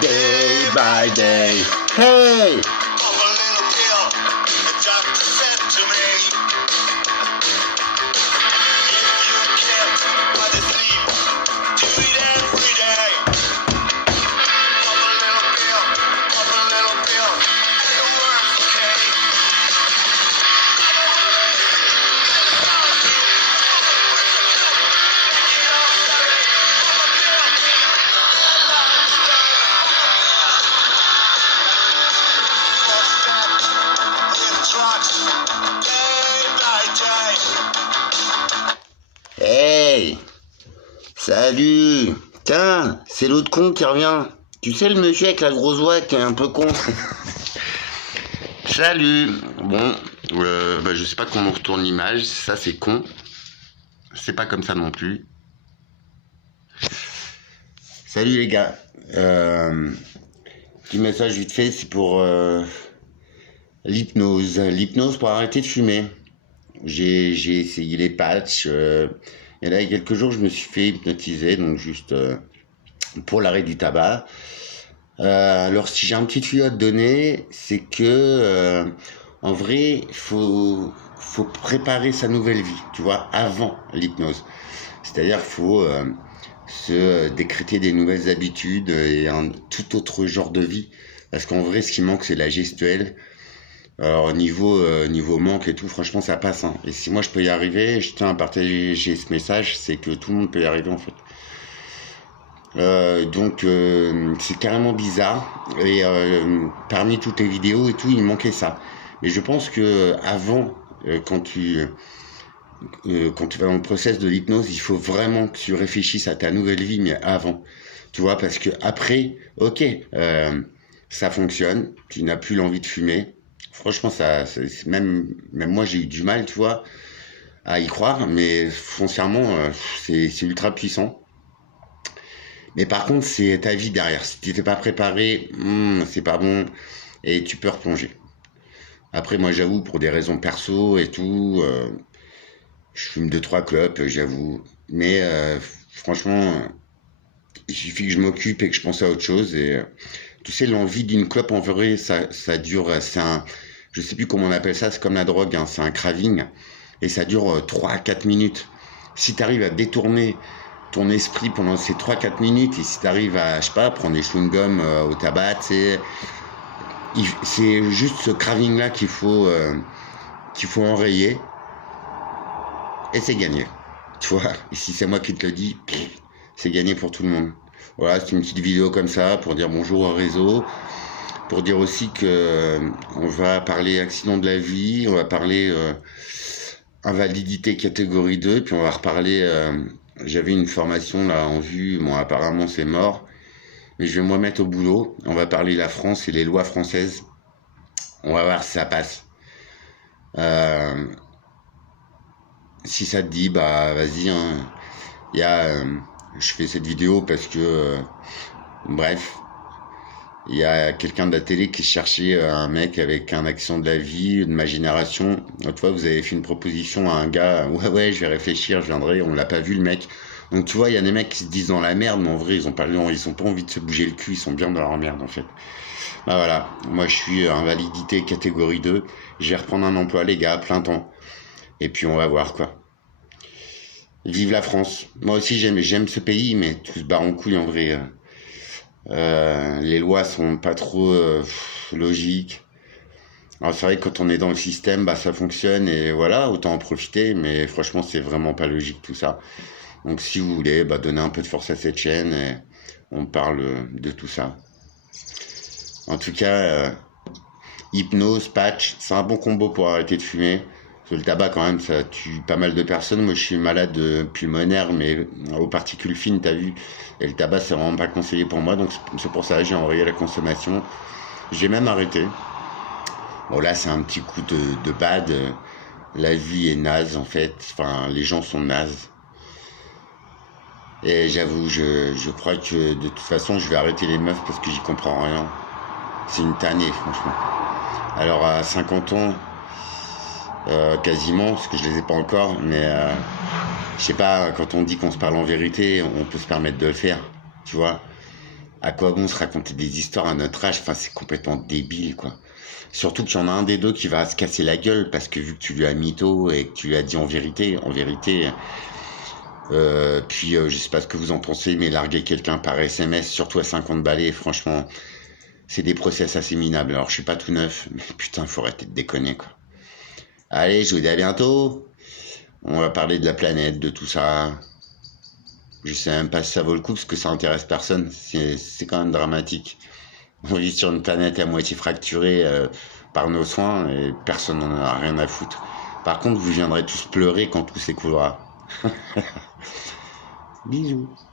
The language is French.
day by day. Hey! Hey! Salut! Tiens, c'est l'autre con qui revient. Tu sais, le monsieur avec la grosse voix qui est un peu con. Salut! Bon, je sais pas comment on retourne l'image. Ça, c'est con. C'est pas comme ça non plus. Salut les gars. Petit message vite fait, c'est pour l'hypnose. L'hypnose pour arrêter de fumer. J'ai essayé les patchs. Et là, il y a quelques jours, je me suis fait hypnotiser, donc juste pour l'arrêt du tabac. Alors, si j'ai un petit tuyau à te donner, c'est que en vrai, faut préparer sa nouvelle vie, tu vois, avant l'hypnose. C'est-à-dire, faut se décréter des nouvelles habitudes et un tout autre genre de vie. Parce qu'en vrai, ce qui manque, c'est la gestuelle. Alors niveau manque et tout, franchement ça passe, hein. Et si moi je peux y arriver, je tiens à partager ce message, c'est que tout le monde peut y arriver en fait. Donc c'est carrément bizarre. Et parmi toutes les vidéos et tout, il manquait ça. Mais je pense que avant, quand tu vas dans le process de l'hypnose, il faut vraiment que tu réfléchisses à ta nouvelle vie, mais avant. Tu vois, parce que après, ok, ça fonctionne, tu n'as plus l'envie de fumer. Franchement, même moi, j'ai eu du mal, tu vois, à y croire, mais foncièrement, c'est ultra puissant. Mais par contre, c'est ta vie derrière. Si tu n'étais pas préparé, c'est pas bon, et tu peux replonger. Après, moi, j'avoue, pour des raisons perso et tout, je fume 2-3 clopes, j'avoue. Mais franchement, il suffit que je m'occupe et que je pense à autre chose. Et tu sais, l'envie d'une clope, en vrai, ça dure, je sais plus comment on appelle ça, c'est comme la drogue, hein, c'est un craving, et ça dure 3-4 minutes. Si tu arrives à détourner ton esprit pendant ces 3-4 minutes, et si tu arrives à, je sais pas, prendre des chewing-gums au tabac, c'est juste ce craving-là qu'il faut enrayer, et c'est gagné. Tu vois, et si c'est moi qui te le dis, c'est gagné pour tout le monde. Voilà, c'est une petite vidéo comme ça pour dire bonjour au réseau. Pour dire aussi que on va parler accident de la vie, on va parler invalidité catégorie 2, puis on va reparler, j'avais une formation là en vue, bon apparemment c'est mort, mais je vais moi mettre au boulot, on va parler la France et les lois françaises, on va voir si ça passe. Si ça te dit, bah vas-y, hein. Je fais cette vidéo parce que, bref, il y a quelqu'un de la télé qui cherchait un mec avec un accent de la vie, de ma génération. Tu vois, vous avez fait une proposition à un gars, ouais, je vais réfléchir, je viendrai, on l'a pas vu le mec. Donc tu vois, il y a des mecs qui se disent dans la merde, mais en vrai, ils ont pas envie de se bouger le cul, ils sont bien dans leur merde en fait. Bah voilà, moi je suis invalidité catégorie 2, je vais reprendre un emploi les gars, plein temps. Et puis on va voir quoi. Vive la France. Moi aussi j'aime ce pays, mais tout se barre en couille en vrai. Les lois sont pas trop logiques. Alors c'est vrai que quand on est dans le système, bah ça fonctionne et voilà, autant en profiter, mais franchement c'est vraiment pas logique tout ça. Donc si vous voulez, bah donnez un peu de force à cette chaîne et on parle de tout ça. En tout cas, hypnose, patch, c'est un bon combo pour arrêter de fumer. Parce que le tabac quand même ça tue pas mal de personnes. Moi je suis malade pulmonaire mais aux particules fines t'as vu. Et le tabac c'est vraiment pas conseillé pour moi. Donc c'est pour ça que j'ai enrayé la consommation. J'ai même arrêté. Bon là c'est un petit coup de bad. La vie est naze en fait. Enfin les gens sont nazes. Et j'avoue je crois que de toute façon je vais arrêter les meufs parce que j'y comprends rien. C'est une tannée franchement. Alors à 50 ans... quasiment, parce que je les ai pas encore, mais je sais pas, quand on dit qu'on se parle en vérité, on peut se permettre de le faire, tu vois. À quoi bon se raconter des histoires à notre âge? Enfin, c'est complètement débile, quoi. Surtout qu'il y en a un des deux qui va se casser la gueule parce que vu que tu lui as mytho et que tu lui as dit en vérité, je sais pas ce que vous en pensez, mais larguer quelqu'un par SMS, surtout à 50 balais, franchement, c'est des process assez minables. Alors, je suis pas tout neuf, mais putain, faut arrêter de déconner, quoi. Allez, je vous dis à bientôt. On va parler de la planète, de tout ça. Je sais même pas si ça vaut le coup parce que ça intéresse personne. C'est quand même dramatique. On vit sur une planète à moitié fracturée par nos soins et personne n'en a rien à foutre. Par contre, vous viendrez tous pleurer quand tout s'écoulera. Bisous.